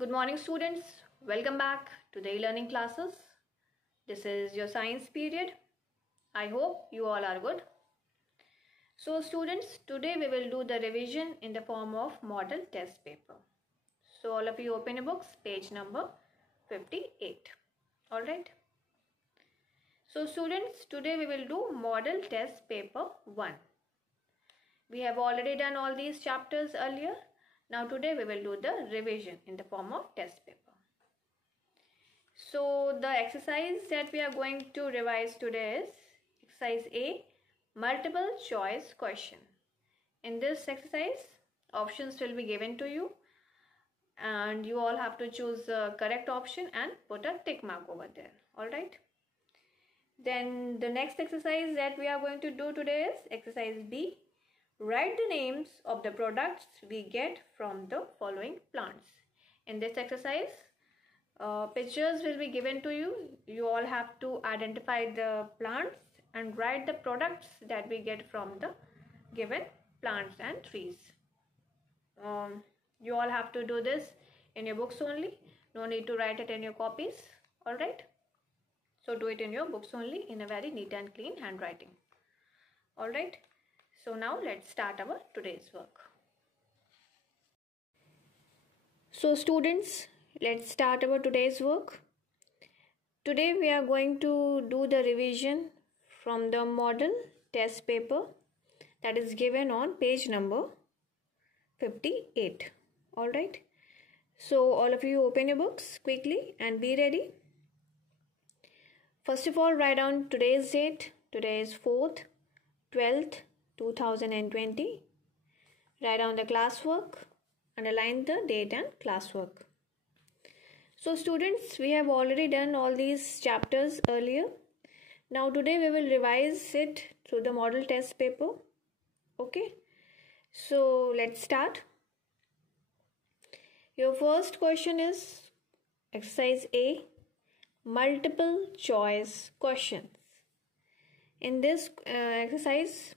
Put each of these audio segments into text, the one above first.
Good morning, students. Welcome back to the e-learning classes. This is your science period. I hope you all are good. So students, today we will do the revision in the form of model test paper. So all of you open your books, page number 58. All right. So students, today we will do model test paper 1. We have already done all these chapters earlier. Now today we will do the revision in the form of test paper. So the exercise that we are going to revise today is exercise A, multiple choice question. In this exercise, options will be given to you and you all have to choose the correct option and put a tick mark over there. Alright. Then the next exercise that we are going to do today is exercise B. Write the names of the products we get from the following plants. In this exercise, pictures will be given to you. You all have to identify the plants and write the products that we get from the given plants and trees. You all have to do this in your books only. No need to write it in your copies. Alright. So do it in your books only in a very neat and clean handwriting. Alright. So now let's start our today's work. So students, let's start our today's work. Today we are going to do the revision from the model test paper that is given on page number 58. Alright. So all of you open your books quickly and be ready. First of all, write down today's date. Today is 4th, 12th, 2020. Write down the classwork. Underline the date and classwork. So students, we have already done all these chapters earlier. Now today we will revise it through the model test paper. Okay. So let's start. Your first question is exercise A, multiple choice questions. In this exercise,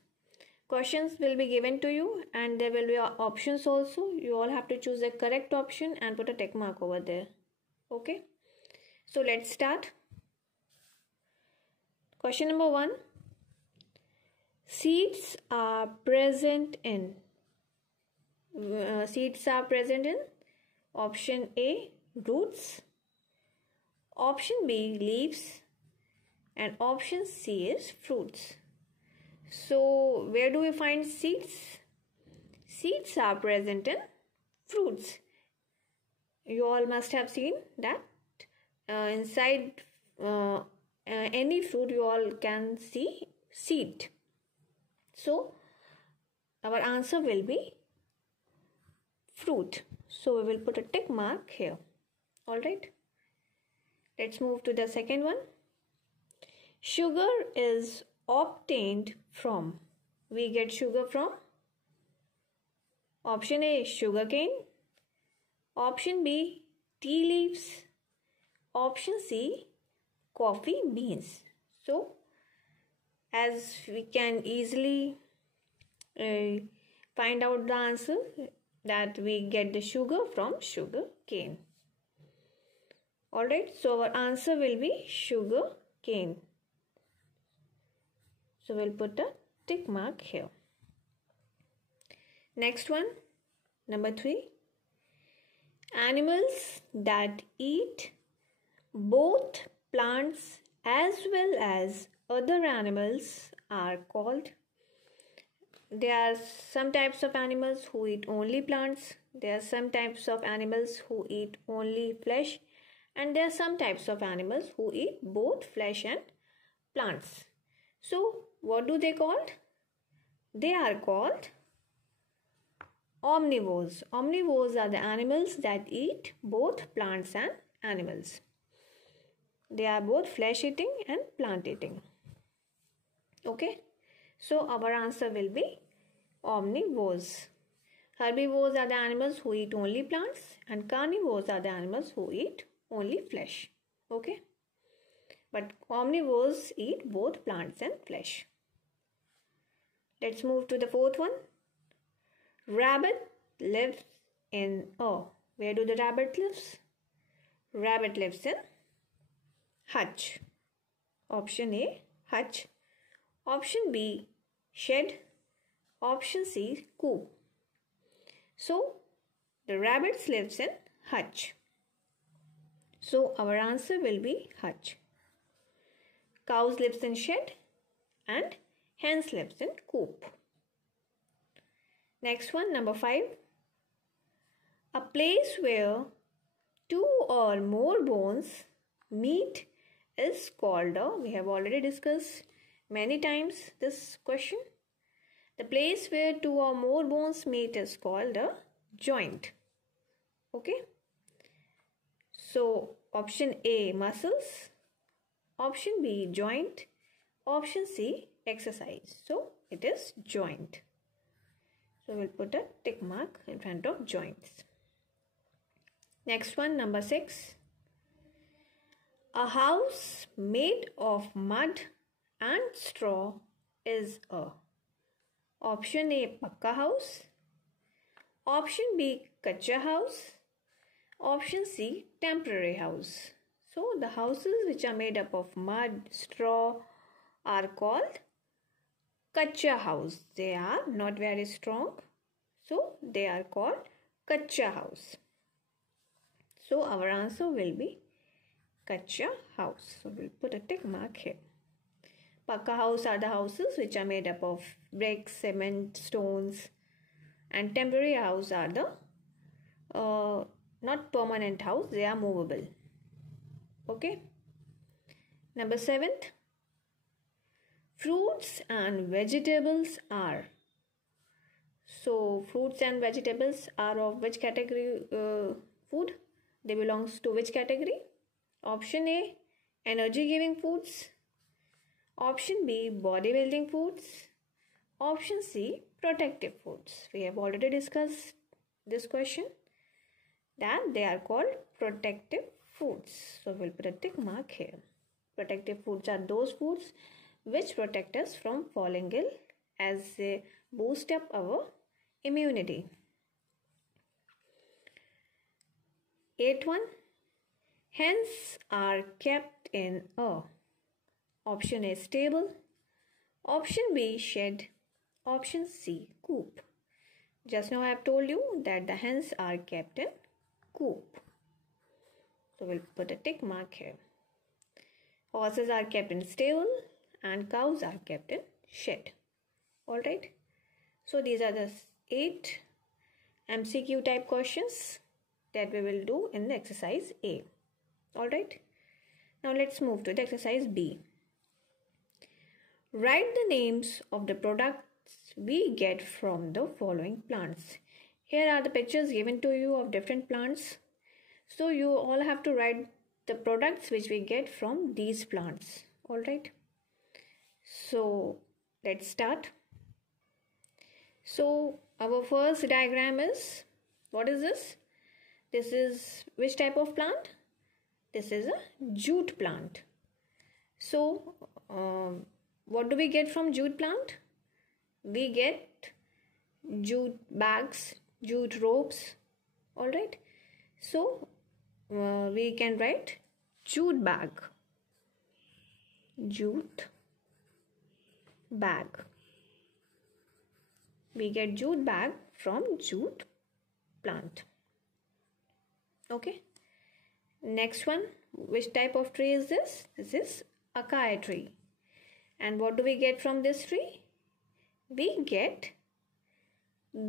questions will be given to you and there will be options also. You all have to choose the correct option and put a tick mark over there. Okay. So let's start. Question number 1. Seeds are present in. Seeds are present in option A, roots. Option B, leaves. And option C is fruits. So where do we find seeds? Seeds are present in fruits. You all must have seen that inside any fruit you all can see seed. So our answer will be fruit. So we will put a tick mark here. Alright. Let's move to the second one. Sugar is obtained from. We get sugar from option A, sugarcane. Option B, tea leaves. Option C, coffee beans. So as we can easily find out the answer, that we get the sugar from sugar cane. Alright, so our answer will be sugar cane. So we'll put a tick mark here. Next one, number 3. Animals that eat both plants as well as other animals are called. There are some types of animals who eat only plants. There are some types of animals who eat only flesh. And there are some types of animals who eat both flesh and plants. So what do they called? They are called omnivores. Omnivores are the animals that eat both plants and animals. They are both flesh eating and plant eating. Okay. So our answer will be omnivores. Herbivores are the animals who eat only plants and carnivores are the animals who eat only flesh. Okay. But omnivores eat both plants and flesh. Let's move to the fourth one. Rabbit lives in a. Where do the rabbit lives? Rabbit lives in hutch. Option A, hutch. Option B, shed. Option C, coop. So, the rabbits lives in hutch. So, our answer will be hutch. Cows lives in shed and hens lives in coop. Next one, number 5. A place where 2 or more bones meet is called a, we have already discussed many times this question. The place where 2 or more bones meet is called a joint. Okay. So, option A, muscles. Option B, joint. Option C, exercise. So, it is joint. So, we'll put a tick mark in front of joints. Next one, number 6. A house made of mud and straw is a. Option A, pakka house. Option B, kacha house. Option C, temporary house. So, the houses which are made up of mud, straw are called kacha house. They are not very strong. So, they are called kacha house. So, our answer will be kacha house. So, we'll put a tick mark here. Pakka house are the houses which are made up of bricks, cement, stones, and temporary house are the not permanent house, they are movable. Okay. Number 7th. Fruits and vegetables are. So, fruits and vegetables are of which category food? They belongs to which category? Option A, energy giving foods. Option B, bodybuilding foods. Option C, protective foods. We have already discussed this question that they are called protective foods. So, we'll put a tick mark here. Protective foods are those foods which protect us from falling ill as they boost up our immunity. 8th one. Hens are kept in a. Option A, stable. Option B, shed. Option C, coop. Just now I have told you that the hens are kept in coop. So, we'll put a tick mark here. Horses are kept in stable and cows are kept in shed. Alright. So, these are the 8 MCQ type questions that we will do in the exercise A. Alright. Now, let's move to the exercise B. Write the names of the products we get from the following plants. Here are the pictures given to you of different plants. So, you all have to write the products which we get from these plants. Alright. So, let's start. So, our first diagram is, what is this? This is which type of plant? This is a jute plant. So, what do we get from jute plant? We get jute bags, jute ropes. Alright. So, we can write jute bag. Jute bag. We get jute bag from jute plant. Okay. Next one. Which type of tree is this? This is acai tree. And what do we get from this tree? We get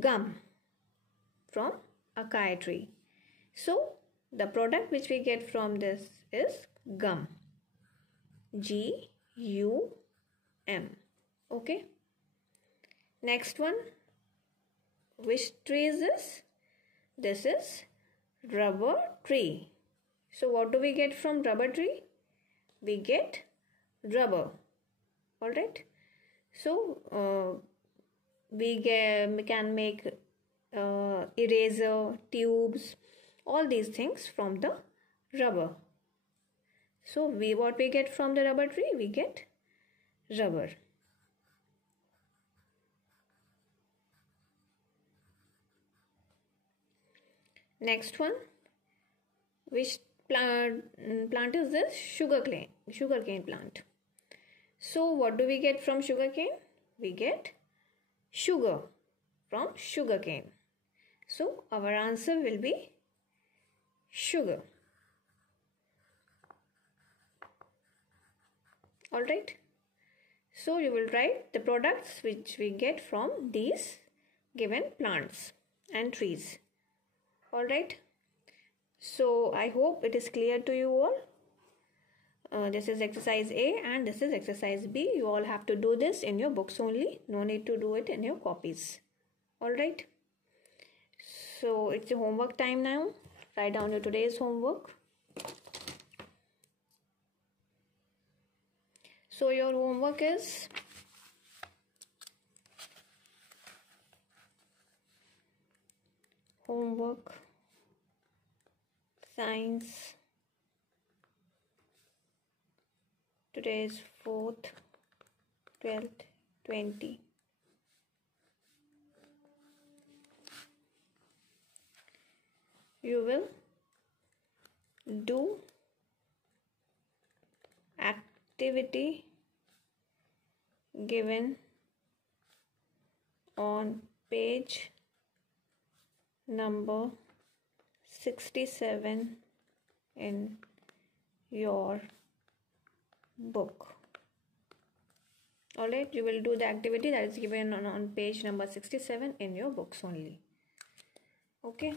gum from acai tree. So, the product which we get from this is gum. G-U-M. Okay. Next one. Which tree is this? This is rubber tree. So, what do we get from rubber tree? We get rubber. Alright. So, we can make eraser, tubes, all these things from the rubber. So, what we get from the rubber tree? We get rubber. Next one, which plant is this? Sugarcane plant. So what do we get from sugarcane? We get sugar from sugarcane. So our answer will be sugar. Alright. So you will write the products which we get from these given plants and trees. Alright. So I hope it is clear to you all. This is exercise A and this is exercise B. You all have to do this in your books only. No need to do it in your copies. Alright. So it's your homework time now. Write down your today's homework. So your homework is science. Today is 4th, 12th, 20. You will do activity given on page number 67 in your book. Alright, you will do the activity that is given on page number 67 in your books only. Okay.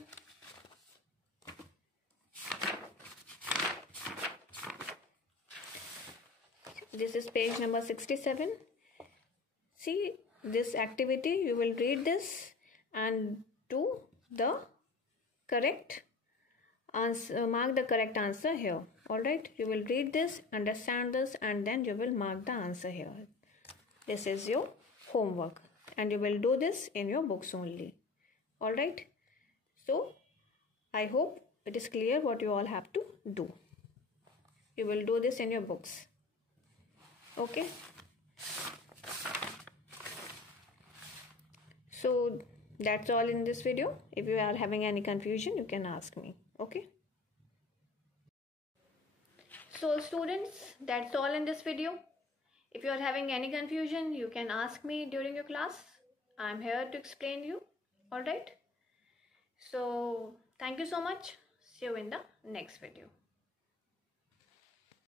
This is page number 67. See this activity, you will read this and do the correct answer, mark the correct answer here. Alright, you will read this, understand this, and then you will mark the answer here. This is your homework and you will do this in your books only. Alright, so I hope it is clear what you all have to do. You will do this in your books. Okay. So that's all in this video. If you are having any confusion, you can ask me. Okay. So students, that's all in this video. If you are having any confusion, you can ask me during your class. I'm here to explain you. Alright. So thank you so much. See you in the next video.